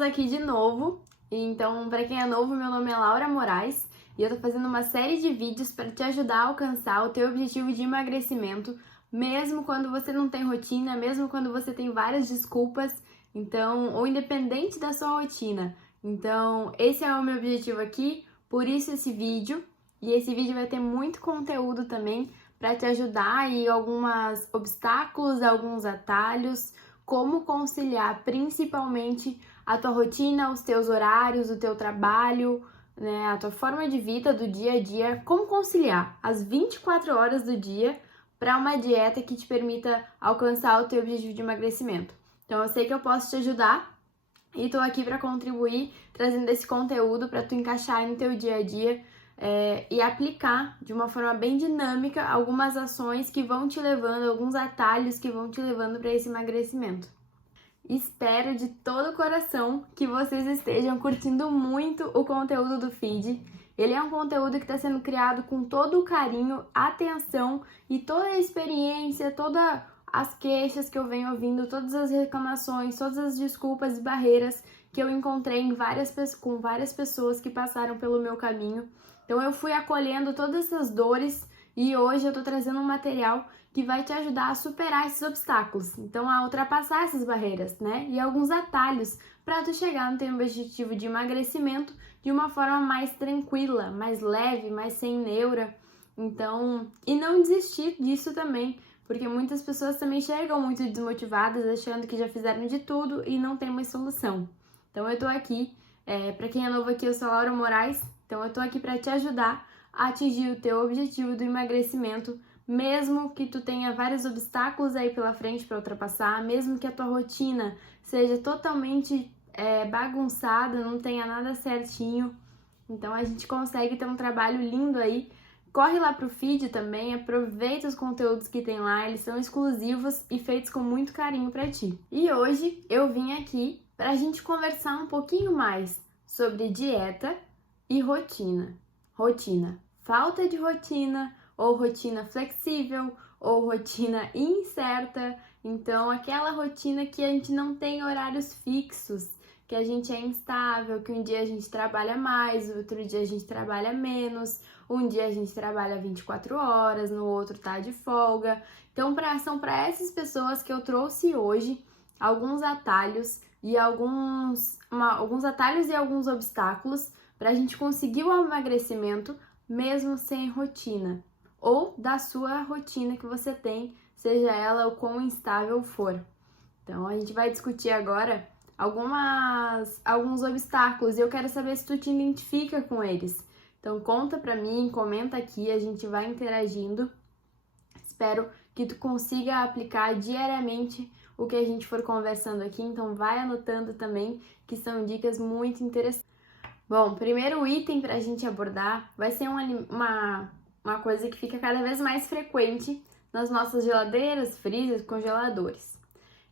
Estamos aqui de novo. Então, para quem é novo, meu nome é Laura Moraes e eu tô fazendo uma série de vídeos para te ajudar a alcançar o teu objetivo de emagrecimento, mesmo quando você não tem rotina, mesmo quando você tem várias desculpas, então, ou independente da sua rotina. Então, esse é o meu objetivo aqui, por isso esse vídeo, e esse vídeo vai ter muito conteúdo também para te ajudar e alguns obstáculos, alguns atalhos, como conciliar principalmente a tua rotina, os teus horários, o teu trabalho, né, a tua forma de vida do dia a dia, como conciliar as 24 horas do dia para uma dieta que te permita alcançar o teu objetivo de emagrecimento. Então eu sei que eu posso te ajudar e tô aqui para contribuir, trazendo esse conteúdo para tu encaixar aí no teu dia a dia e aplicar de uma forma bem dinâmica algumas ações que vão te levando, alguns atalhos que vão te levando para esse emagrecimento. Espero de todo o coração que vocês estejam curtindo muito o conteúdo do feed. Ele é um conteúdo que está sendo criado com todo o carinho, atenção e toda a experiência, todas as queixas que eu venho ouvindo, todas as reclamações, todas as desculpas e barreiras que eu encontrei com várias pessoas que passaram pelo meu caminho. Então eu fui acolhendo todas essas dores e hoje eu tô trazendo um material que vai te ajudar a superar esses obstáculos, então a ultrapassar essas barreiras, né? E alguns atalhos para tu chegar no teu objetivo de emagrecimento de uma forma mais tranquila, mais leve, mais sem neura. Então, e não desistir disso também, porque muitas pessoas também chegam muito desmotivadas, achando que já fizeram de tudo e não tem mais solução. Então eu tô aqui, para quem é novo aqui, eu sou a Laura Moraes, então eu tô aqui para te ajudar a atingir o teu objetivo do emagrecimento, mesmo que tu tenha vários obstáculos aí pela frente para ultrapassar, mesmo que a tua rotina seja totalmente bagunçada, não tenha nada certinho, então a gente consegue ter um trabalho lindo aí. Corre lá pro feed também, aproveita os conteúdos que tem lá, eles são exclusivos e feitos com muito carinho para ti. E hoje eu vim aqui para a gente conversar um pouquinho mais sobre dieta e rotina. Falta de rotina, ou rotina flexível, ou rotina incerta. Então, aquela rotina que a gente não tem horários fixos, que a gente é instável, que um dia a gente trabalha mais, outro dia a gente trabalha menos, um dia a gente trabalha 24 horas, no outro tá de folga. Então, são para essas pessoas que eu trouxe hoje alguns atalhos e alguns obstáculos para a gente conseguir o emagrecimento mesmo sem rotina, ou da sua rotina que você tem, seja ela o quão instável for. Então a gente vai discutir agora alguns obstáculos e eu quero saber se tu te identifica com eles. Então conta pra mim, comenta aqui, a gente vai interagindo. Espero que tu consiga aplicar diariamente o que a gente for conversando aqui, então vai anotando também, que são dicas muito interessantes. Bom, primeiro item para a gente abordar vai ser uma coisa que fica cada vez mais frequente nas nossas geladeiras, freezers, congeladores.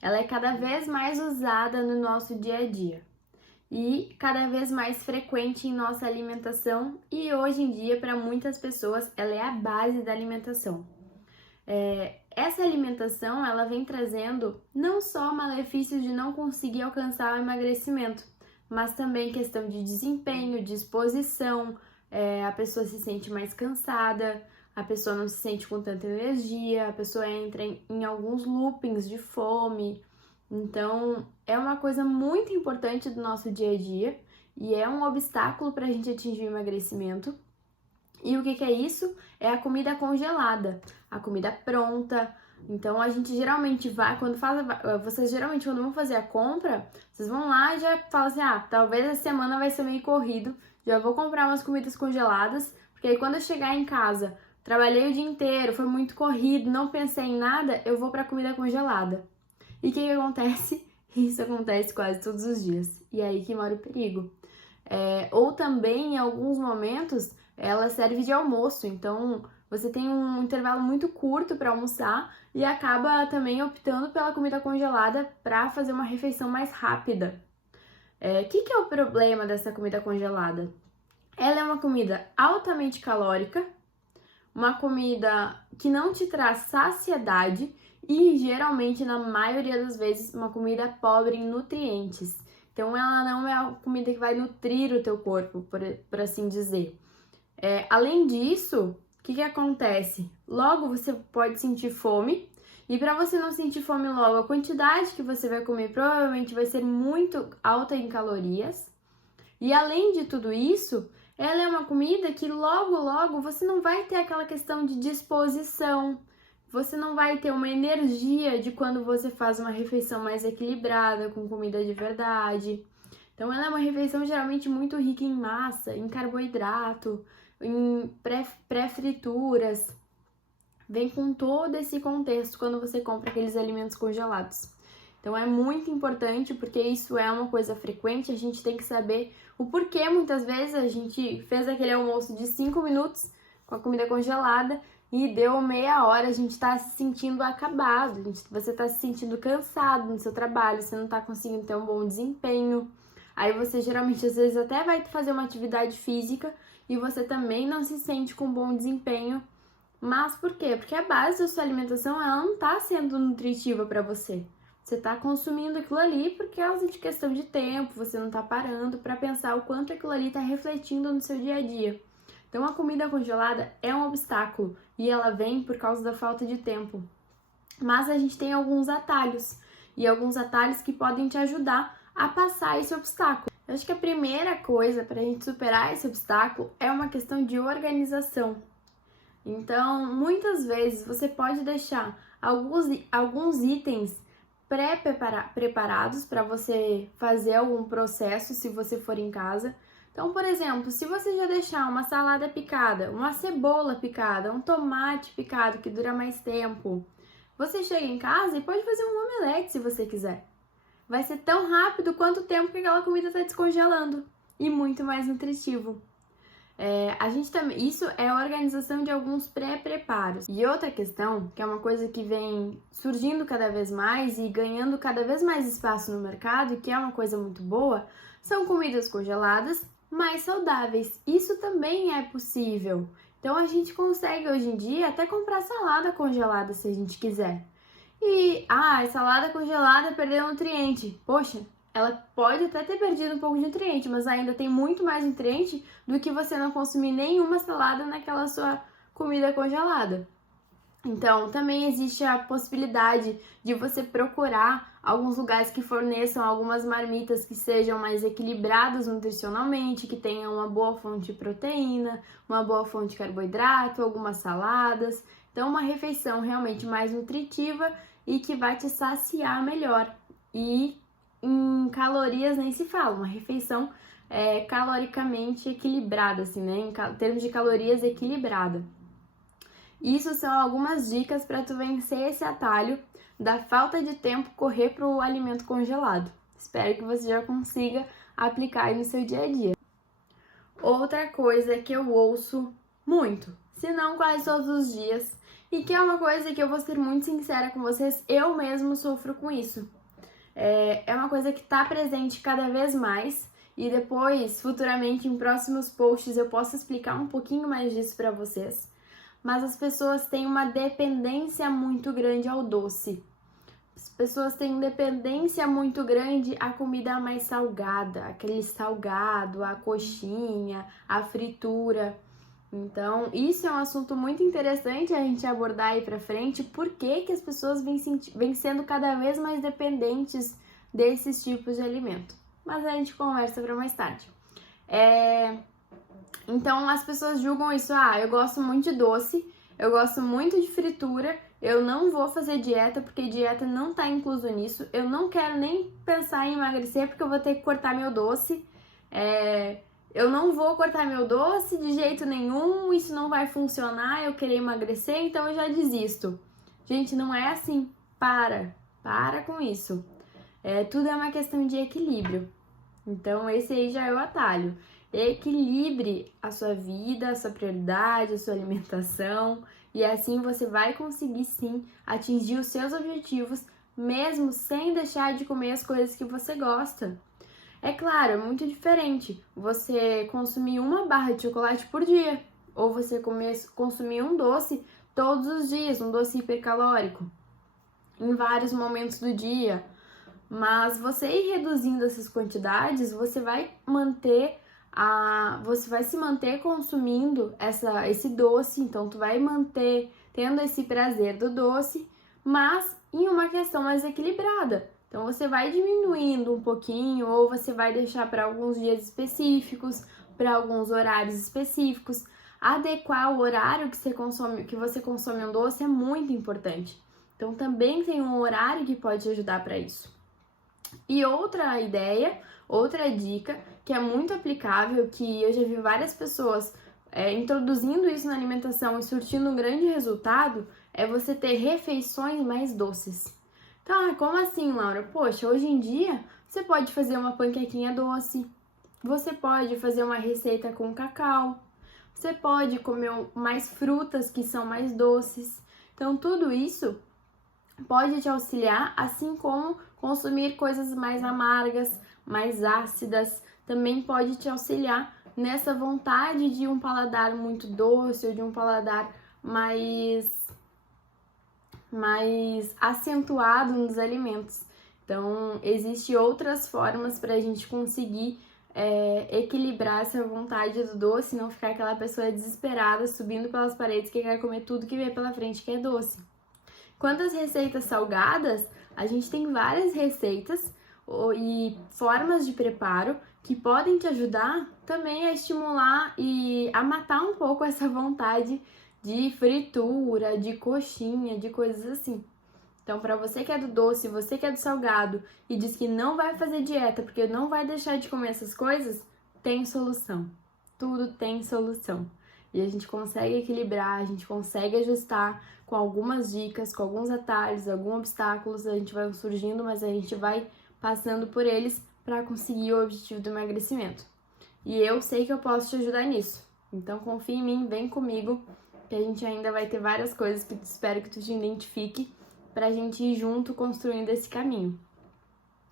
Ela é cada vez mais usada no nosso dia a dia e cada vez mais frequente em nossa alimentação e hoje em dia para muitas pessoas ela é a base da alimentação. Essa alimentação ela vem trazendo não só malefícios de não conseguir alcançar o emagrecimento, mas também questão de desempenho, disposição, a pessoa se sente mais cansada, a pessoa não se sente com tanta energia, a pessoa entra em alguns loopings de fome. Então, é uma coisa muito importante do nosso dia a dia e é um obstáculo para a gente atingir o emagrecimento. E o que é isso? É a comida congelada, a comida pronta. Então a gente geralmente vocês geralmente quando vão fazer a compra, vocês vão lá e já falam assim, talvez essa semana vai ser meio corrido, já vou comprar umas comidas congeladas, porque aí quando eu chegar em casa, trabalhei o dia inteiro, foi muito corrido, não pensei em nada, eu vou pra comida congelada. E o que acontece? Isso acontece quase todos os dias, e é aí que mora o perigo. Ou também, em alguns momentos, ela serve de almoço, então você tem um intervalo muito curto para almoçar e acaba também optando pela comida congelada para fazer uma refeição mais rápida. O que é o problema dessa comida congelada? Ela é uma comida altamente calórica, uma comida que não te traz saciedade e geralmente, na maioria das vezes, uma comida pobre em nutrientes. Então ela não é uma comida que vai nutrir o teu corpo, por assim dizer. Além disso, o que acontece? Logo você pode sentir fome, e para você não sentir fome logo, a quantidade que você vai comer provavelmente vai ser muito alta em calorias. E além de tudo isso, ela é uma comida que logo você não vai ter aquela questão de disposição, você não vai ter uma energia de quando você faz uma refeição mais equilibrada, com comida de verdade. Então ela é uma refeição geralmente muito rica em massa, em carboidrato, em pré-frituras. Vem com todo esse contexto quando você compra aqueles alimentos congelados. Então é muito importante, porque isso é uma coisa frequente, a gente tem que saber o porquê muitas vezes a gente fez aquele almoço de 5 minutos com a comida congelada e deu meia hora, a gente tá se sentindo acabado, você tá se sentindo cansado no seu trabalho, você não tá conseguindo ter um bom desempenho. Aí você geralmente às vezes até vai fazer uma atividade física e você também não se sente com bom desempenho. Mas por quê? Porque a base da sua alimentação ela não tá sendo nutritiva para você. Você está consumindo aquilo ali por causa de questão de tempo, você não está parando para pensar o quanto aquilo ali está refletindo no seu dia a dia. Então a comida congelada é um obstáculo e ela vem por causa da falta de tempo. Mas a gente tem alguns atalhos e alguns atalhos que podem te ajudar a passar esse obstáculo. Eu acho que a primeira coisa para a gente superar esse obstáculo é uma questão de organização. Então, muitas vezes você pode deixar alguns itens pré-preparados para você fazer algum processo se você for em casa. Então, por exemplo, se você já deixar uma salada picada, uma cebola picada, um tomate picado que dura mais tempo, você chega em casa e pode fazer um omelete se você quiser. Vai ser tão rápido quanto o tempo que aquela comida está descongelando e muito mais nutritivo. Isso é a organização de alguns pré-preparos. E outra questão, que é uma coisa que vem surgindo cada vez mais e ganhando cada vez mais espaço no mercado, e que é uma coisa muito boa, são comidas congeladas mais saudáveis. Isso também é possível. Então a gente consegue hoje em dia até comprar salada congelada se a gente quiser. E, salada congelada perdeu nutriente. Poxa, ela pode até ter perdido um pouco de nutriente, mas ainda tem muito mais nutriente do que você não consumir nenhuma salada naquela sua comida congelada. Então, também existe a possibilidade de você procurar alguns lugares que forneçam algumas marmitas que sejam mais equilibradas nutricionalmente, que tenham uma boa fonte de proteína, uma boa fonte de carboidrato, algumas saladas. Então, uma refeição realmente mais nutritiva e que vai te saciar melhor. E em calorias nem se fala, uma refeição caloricamente equilibrada, assim, né? Em termos de calorias equilibrada. Isso são algumas dicas para tu vencer esse atalho da falta de tempo correr para o alimento congelado. Espero que você já consiga aplicar aí no seu dia a dia. Outra coisa que eu ouço muito, se não quase todos os dias, e que é uma coisa que eu vou ser muito sincera com vocês, eu mesmo sofro com isso. É uma coisa que está presente cada vez mais e depois, futuramente, em próximos posts, eu posso explicar um pouquinho mais disso para vocês. Mas as pessoas têm uma dependência muito grande ao doce. As pessoas têm dependência muito grande à comida mais salgada, aquele salgado, a coxinha, a fritura. Então, isso é um assunto muito interessante a gente abordar aí pra frente, porque que as pessoas vêm sendo cada vez mais dependentes desses tipos de alimento. Mas a gente conversa para mais tarde. Então, as pessoas julgam isso, eu gosto muito de doce, eu gosto muito de fritura, eu não vou fazer dieta porque dieta não tá incluso nisso, eu não quero nem pensar em emagrecer porque eu vou ter que cortar meu doce, eu não vou cortar meu doce de jeito nenhum, isso não vai funcionar, eu querer emagrecer, então eu já desisto. Gente, não é assim. Para com isso. Tudo é uma questão de equilíbrio. Então, esse aí já é o atalho. Equilibre a sua vida, a sua prioridade, a sua alimentação, e assim você vai conseguir sim atingir os seus objetivos, mesmo sem deixar de comer as coisas que você gosta. É claro, é muito diferente você consumir uma barra de chocolate por dia, ou você consumir um doce todos os dias, um doce hipercalórico, em vários momentos do dia. Mas você ir reduzindo essas quantidades, você vai se manter consumindo esse doce, então tu vai manter tendo esse prazer do doce, mas em uma questão mais equilibrada. Então você vai diminuindo um pouquinho, ou você vai deixar para alguns dias específicos, para alguns horários específicos. Adequar o horário que você consome um doce é muito importante. Então também tem um horário que pode te ajudar para isso. E outra ideia, outra dica que é muito aplicável, que eu já vi várias pessoas introduzindo isso na alimentação e surtindo um grande resultado, é você ter refeições mais doces. Então, como assim, Laura? Poxa, hoje em dia você pode fazer uma panquequinha doce, você pode fazer uma receita com cacau, você pode comer mais frutas que são mais doces. Então, tudo isso pode te auxiliar, assim como consumir coisas mais amargas, mais ácidas, também pode te auxiliar nessa vontade de um paladar muito doce ou de um paladar mais acentuado nos alimentos. Então, existem outras formas para a gente conseguir equilibrar essa vontade do doce, não ficar aquela pessoa desesperada subindo pelas paredes que quer comer tudo que vê pela frente que é doce. Quanto às receitas salgadas, a gente tem várias receitas e formas de preparo que podem te ajudar também a estimular e a matar um pouco essa vontade de fritura, de coxinha, de coisas assim. Então, para você que é do doce, você que é do salgado e diz que não vai fazer dieta porque não vai deixar de comer essas coisas, tem solução. Tudo tem solução. E a gente consegue equilibrar, a gente consegue ajustar com algumas dicas, com alguns atalhos, alguns obstáculos, a gente vai surgindo, mas a gente vai passando por eles para conseguir o objetivo do emagrecimento. E eu sei que eu posso te ajudar nisso. Então confia em mim, vem comigo, que a gente ainda vai ter várias coisas que espero que tu te identifique pra gente ir junto construindo esse caminho.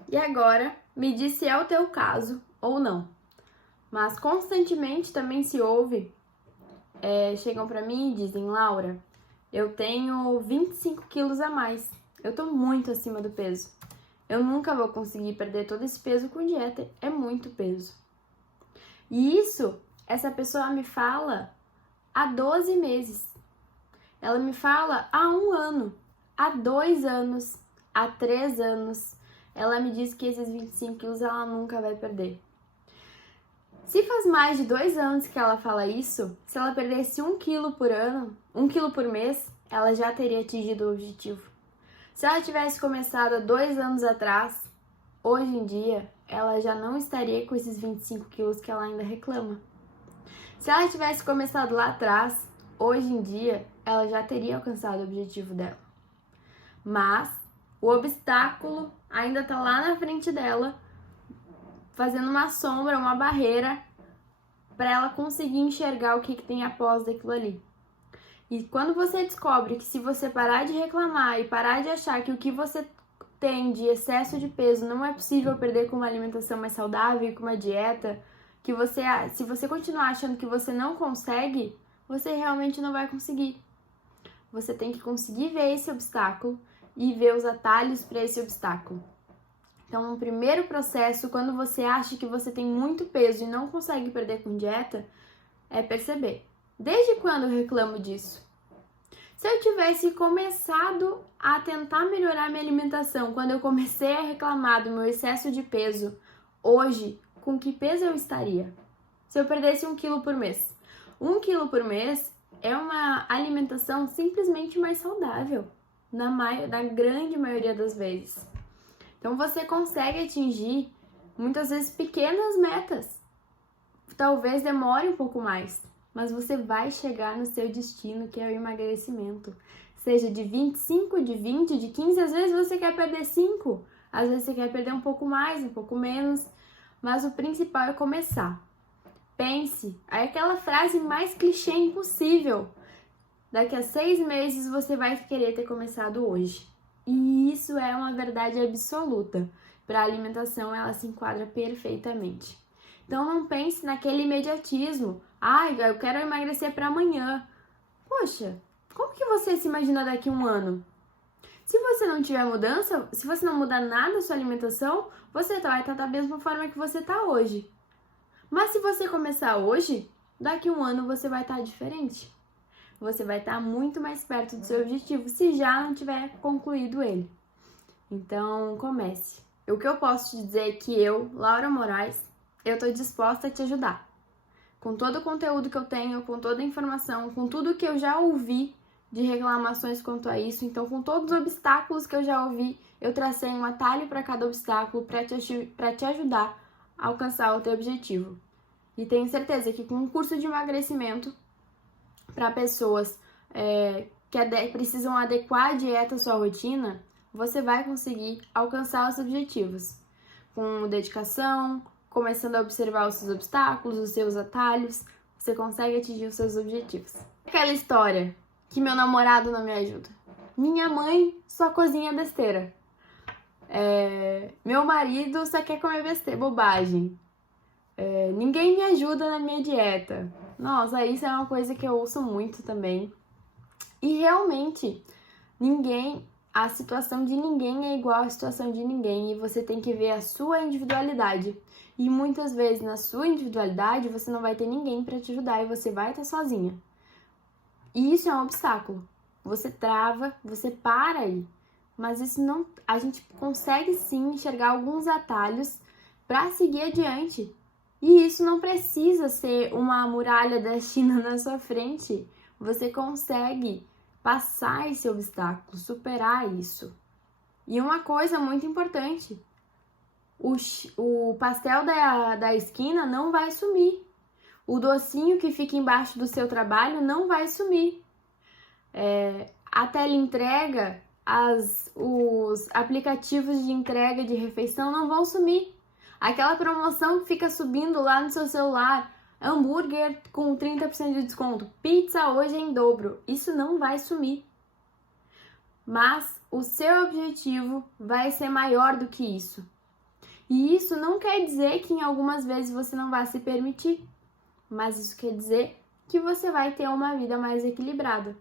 E agora, me diz se é o teu caso ou não. Mas constantemente também se ouve, chegam pra mim e dizem: Laura, eu tenho 25 quilos a mais, eu tô muito acima do peso. Eu nunca vou conseguir perder todo esse peso com dieta, é muito peso. E isso, essa pessoa me fala há 12 meses. Ela me fala há 1 ano, há 2 anos, há 3 anos. Ela me diz que esses 25 quilos ela nunca vai perder. Se faz mais de 2 anos que ela fala isso, se ela perdesse 1 quilo por ano, 1 quilo por mês, ela já teria atingido o objetivo. Se ela tivesse começado há 2 anos atrás, hoje em dia, ela já não estaria com esses 25 quilos que ela ainda reclama. Se ela tivesse começado lá atrás, hoje em dia, ela já teria alcançado o objetivo dela. Mas o obstáculo ainda está lá na frente dela, fazendo uma sombra, uma barreira, para ela conseguir enxergar o que tem após daquilo ali. E quando você descobre que se você parar de reclamar e parar de achar que o que você tem de excesso de peso não é possível perder com uma alimentação mais saudável e com uma dieta, se você continuar achando que você não consegue, você realmente não vai conseguir. Você tem que conseguir ver esse obstáculo e ver os atalhos para esse obstáculo. Então, o primeiro processo, quando você acha que você tem muito peso e não consegue perder com dieta, é perceber. Desde quando eu reclamo disso? Se eu tivesse começado a tentar melhorar minha alimentação, quando eu comecei a reclamar do meu excesso de peso, hoje, com que peso eu estaria? Se eu perdesse 1 quilo por mês. 1 quilo por mês é uma alimentação simplesmente mais saudável, na grande maioria das vezes. Então você consegue atingir, muitas vezes, pequenas metas. Talvez demore um pouco mais, mas você vai chegar no seu destino, que é o emagrecimento. Seja de 25, de 20, de 15, às vezes você quer perder 5, às vezes você quer perder um pouco mais, um pouco menos, mas o principal é começar. Pense, é aquela frase mais clichê impossível. Daqui a 6 meses você vai querer ter começado hoje. E isso é uma verdade absoluta. Para a alimentação, ela se enquadra perfeitamente. Então não pense naquele imediatismo. Eu quero emagrecer para amanhã. Poxa, como que você se imagina daqui a 1 ano? Se você não tiver mudança, se você não mudar nada na sua alimentação, você vai estar da mesma forma que você está hoje. Mas se você começar hoje, daqui a um ano você vai estar diferente. Você vai estar muito mais perto do seu objetivo, se já não tiver concluído ele. Então, comece. O que eu posso te dizer é que eu, Laura Moraes, eu estou disposta a te ajudar. Com todo o conteúdo que eu tenho, com toda a informação, com tudo que eu já ouvi de reclamações quanto a isso, então com todos os obstáculos que eu já ouvi, eu tracei um atalho para cada obstáculo para te ajudar a alcançar o teu objetivo. E tenho certeza que com um curso de emagrecimento para pessoas que precisam adequar a dieta à sua rotina, você vai conseguir alcançar os objetivos. Com dedicação, começando a observar os seus obstáculos, os seus atalhos, você consegue atingir os seus objetivos. Aquela história que meu namorado não me ajuda. Minha mãe só cozinha besteira. Meu marido só quer comer besteira, bobagem. Ninguém me ajuda na minha dieta. Nossa, isso é uma coisa que eu ouço muito também. E realmente, a situação de ninguém é igual à situação de ninguém. E você tem que ver a sua individualidade. E muitas vezes, na sua individualidade, você não vai ter ninguém para te ajudar e você vai estar sozinha. E isso é um obstáculo. Você trava, você para aí. Mas isso não, a gente consegue sim enxergar alguns atalhos para seguir adiante. E isso não precisa ser uma muralha da China na sua frente. Você consegue passar esse obstáculo, superar isso. E uma coisa muito importante, o pastel da esquina não vai sumir. O docinho que fica embaixo do seu trabalho não vai sumir. A teleentrega, os aplicativos de entrega de refeição não vão sumir. Aquela promoção que fica subindo lá no seu celular, hambúrguer com 30% de desconto, pizza hoje em dobro, isso não vai sumir. Mas o seu objetivo vai ser maior do que isso. E isso não quer dizer que em algumas vezes você não vai se permitir, mas isso quer dizer que você vai ter uma vida mais equilibrada.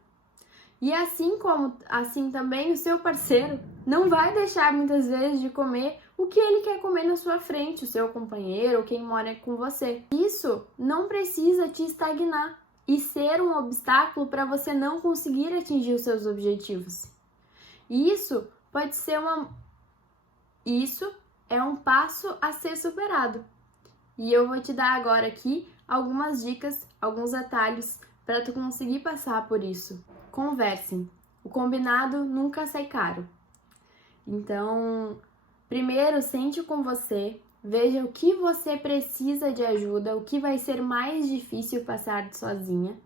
E assim também o seu parceiro não vai deixar muitas vezes de comer o que ele quer comer na sua frente, o seu companheiro ou quem mora com você. Isso não precisa te estagnar e ser um obstáculo para você não conseguir atingir os seus objetivos. Isso é um passo a ser superado. E eu vou te dar agora aqui algumas dicas, alguns atalhos para tu conseguir passar por isso. Conversem. O combinado nunca sai caro. Então, primeiro sente com você, veja o que você precisa de ajuda, o que vai ser mais difícil passar sozinha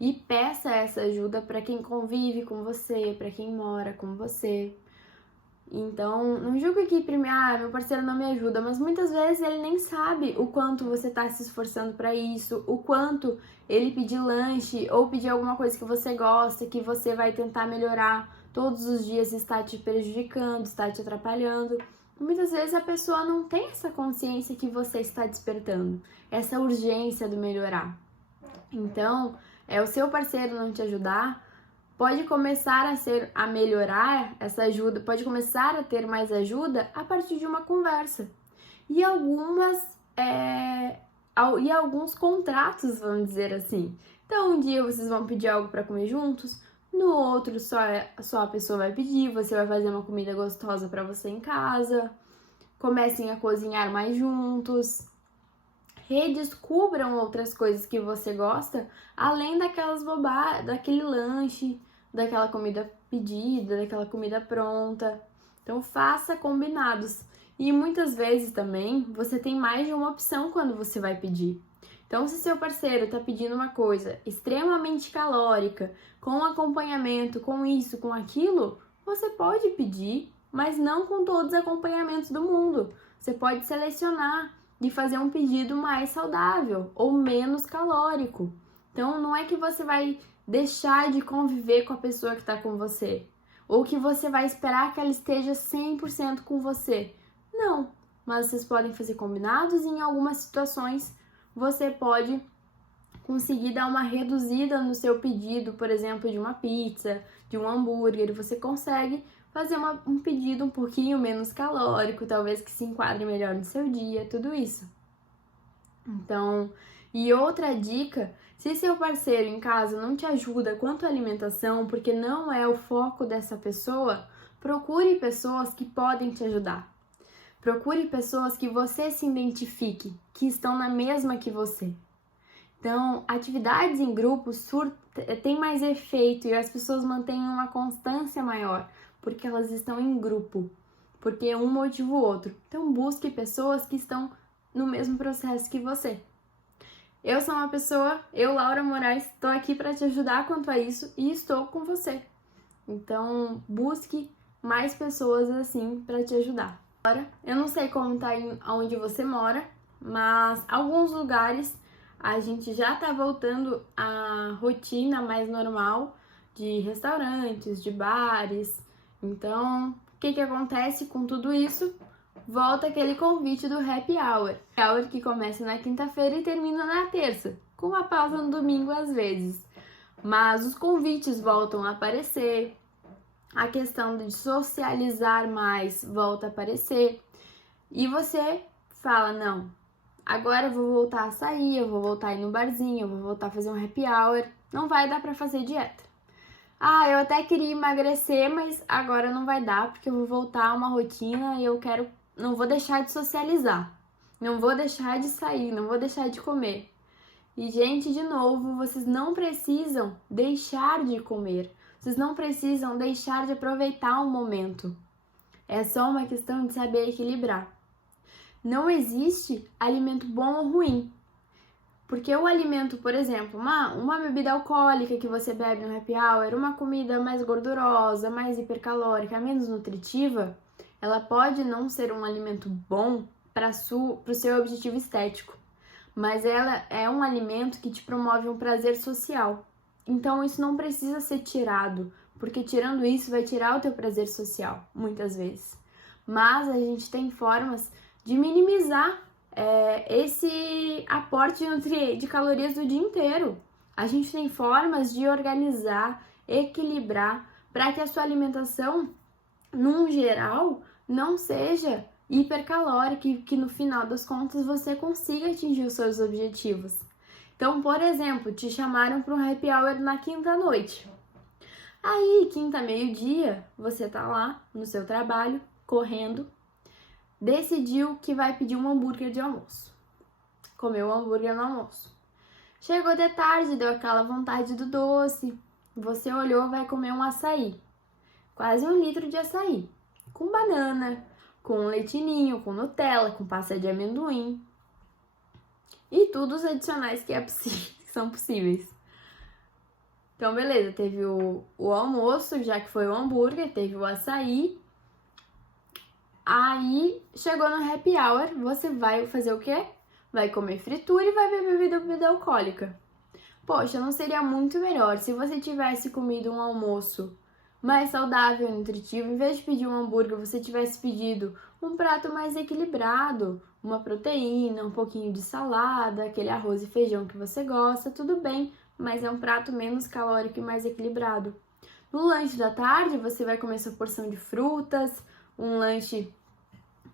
e peça essa ajuda para quem convive com você, para quem mora com você. Então, não julgue que primeiro, meu parceiro não me ajuda, mas muitas vezes ele nem sabe o quanto você está se esforçando para isso, o quanto ele pedir lanche ou pedir alguma coisa que você gosta, que você vai tentar melhorar todos os dias está te prejudicando, está te atrapalhando. Muitas vezes a pessoa não tem essa consciência que você está despertando, essa urgência do melhorar. Então, o seu parceiro não te ajudar, pode começar a melhorar essa ajuda, pode começar a ter mais ajuda a partir de uma conversa. E alguns contratos, vamos dizer assim. Então, um dia vocês vão pedir algo para comer juntos, no outro só a pessoa vai pedir, você vai fazer uma comida gostosa para você em casa. Comecem a cozinhar mais juntos. Redescubram outras coisas que você gosta, além daquelas bobagens, daquele lanche, daquela comida pedida, daquela comida pronta. Então, faça combinados. E muitas vezes também, você tem mais de uma opção quando você vai pedir. Então, se seu parceiro está pedindo uma coisa extremamente calórica, com acompanhamento, com isso, com aquilo, você pode pedir, mas não com todos os acompanhamentos do mundo. Você pode selecionar de fazer um pedido mais saudável ou menos calórico. Então, não é que você vai deixar de conviver com a pessoa que está com você, ou que você vai esperar que ela esteja 100% com você. Não, mas vocês podem fazer combinados e em algumas situações você pode conseguir dar uma reduzida no seu pedido, por exemplo, de uma pizza, de um hambúrguer, você consegue fazer um pedido um pouquinho menos calórico, talvez que se enquadre melhor no seu dia, tudo isso. Então, e outra dica, se seu parceiro em casa não te ajuda quanto à alimentação, porque não é o foco dessa pessoa, procure pessoas que podem te ajudar. Procure pessoas que você se identifique, que estão na mesma que você. Então, atividades em grupo têm mais efeito e as pessoas mantêm uma constância maior, porque elas estão em grupo, porque um motiva o outro. Então, busque pessoas que estão no mesmo processo que você. Eu sou uma pessoa, Laura Moraes, estou aqui para te ajudar quanto a isso e estou com você. Então, busque mais pessoas assim para te ajudar. Agora, eu não sei como tá onde você mora, mas alguns lugares a gente já tá voltando à rotina mais normal de restaurantes, de bares. Então, o que acontece com tudo isso? Volta aquele convite do Happy Hour. Happy Hour que começa na quinta-feira e termina na terça, com uma pausa no domingo às vezes. Mas os convites voltam a aparecer, a questão de socializar mais volta a aparecer. E você fala, não, agora eu vou voltar a sair, eu vou voltar a ir no barzinho, eu vou voltar a fazer um happy hour. Não vai dar pra fazer dieta. Ah, eu até queria emagrecer, mas agora não vai dar, porque eu vou voltar a uma rotina e não vou deixar de socializar. Não vou deixar de sair, não vou deixar de comer. E, gente, de novo, vocês não precisam deixar de comer. Vocês não precisam deixar de aproveitar o momento. É só uma questão de saber equilibrar. Não existe alimento bom ou ruim. Porque o alimento, por exemplo, uma bebida alcoólica que você bebe no happy hour, uma comida mais gordurosa, mais hipercalórica, menos nutritiva, ela pode não ser um alimento bom para o seu objetivo estético. Mas ela é um alimento que te promove um prazer social. Então isso não precisa ser tirado, porque tirando isso vai tirar o teu prazer social, muitas vezes. Mas a gente tem formas de minimizar esse aporte de calorias do dia inteiro. A gente tem formas de organizar, equilibrar, para que a sua alimentação, num geral, não seja hipercalórica e que no final das contas você consiga atingir os seus objetivos. Então, por exemplo, te chamaram para um happy hour na quinta-noite. Aí, quinta, meio-dia, você tá lá no seu trabalho, correndo, decidiu que vai pedir um hambúrguer de almoço. Comeu o hambúrguer no almoço. Chegou de tarde, deu aquela vontade do doce. Você olhou, vai comer um açaí. Quase 1 litro de açaí. Com banana, com leitinho, com Nutella, com pasta de amendoim. E tudo os adicionais que são possíveis. Então, beleza, teve o almoço, já que foi o hambúrguer, teve o açaí. Aí, chegou no happy hour, você vai fazer o quê? Vai comer fritura e vai beber bebida alcoólica. Poxa, não seria muito melhor se você tivesse comido um almoço mais saudável e nutritivo, em vez de pedir um hambúrguer, você tivesse pedido um prato mais equilibrado, uma proteína, um pouquinho de salada, aquele arroz e feijão que você gosta, tudo bem, mas é um prato menos calórico e mais equilibrado. No lanche da tarde, você vai comer sua porção de frutas, um lanche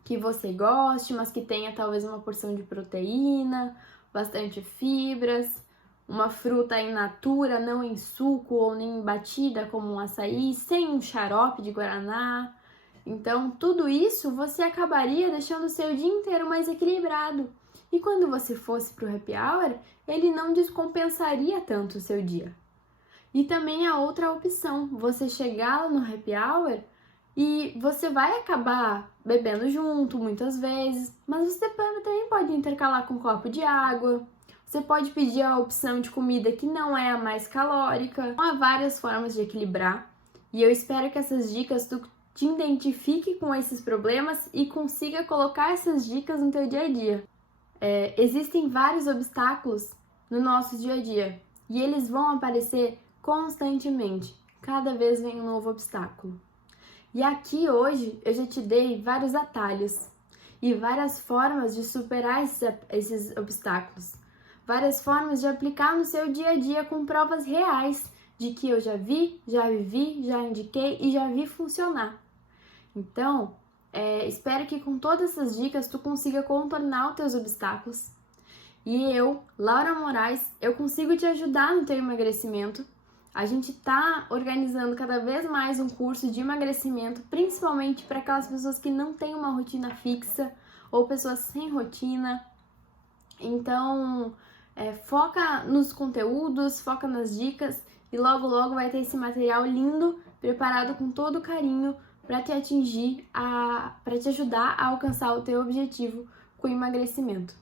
que você goste, mas que tenha talvez uma porção de proteína, bastante fibras, uma fruta in natura, não em suco ou nem batida como um açaí, sem um xarope de guaraná. Então, tudo isso você acabaria deixando o seu dia inteiro mais equilibrado. E quando você fosse para o happy hour, ele não descompensaria tanto o seu dia. E também a outra opção, você chegar lá no happy hour e você vai acabar bebendo junto muitas vezes, mas você também pode intercalar com um copo de água. Você pode pedir a opção de comida que não é a mais calórica. Há várias formas de equilibrar e eu espero que essas dicas tu te identifique com esses problemas e consiga colocar essas dicas no teu dia a dia. Existem vários obstáculos no nosso dia a dia e eles vão aparecer constantemente. Cada vez vem um novo obstáculo. E aqui hoje eu já te dei vários atalhos e várias formas de superar esses obstáculos. Várias formas de aplicar no seu dia a dia com provas reais de que eu já vi, já vivi, já indiquei e já vi funcionar. Então, espero que com todas essas dicas tu consiga contornar os teus obstáculos. E eu, Laura Moraes, eu consigo te ajudar no teu emagrecimento. A gente tá organizando cada vez mais um curso de emagrecimento, principalmente para aquelas pessoas que não têm uma rotina fixa ou pessoas sem rotina. Então, foca nos conteúdos, foca nas dicas e logo logo vai ter esse material lindo, preparado com todo carinho para te ajudar a alcançar o teu objetivo com o emagrecimento.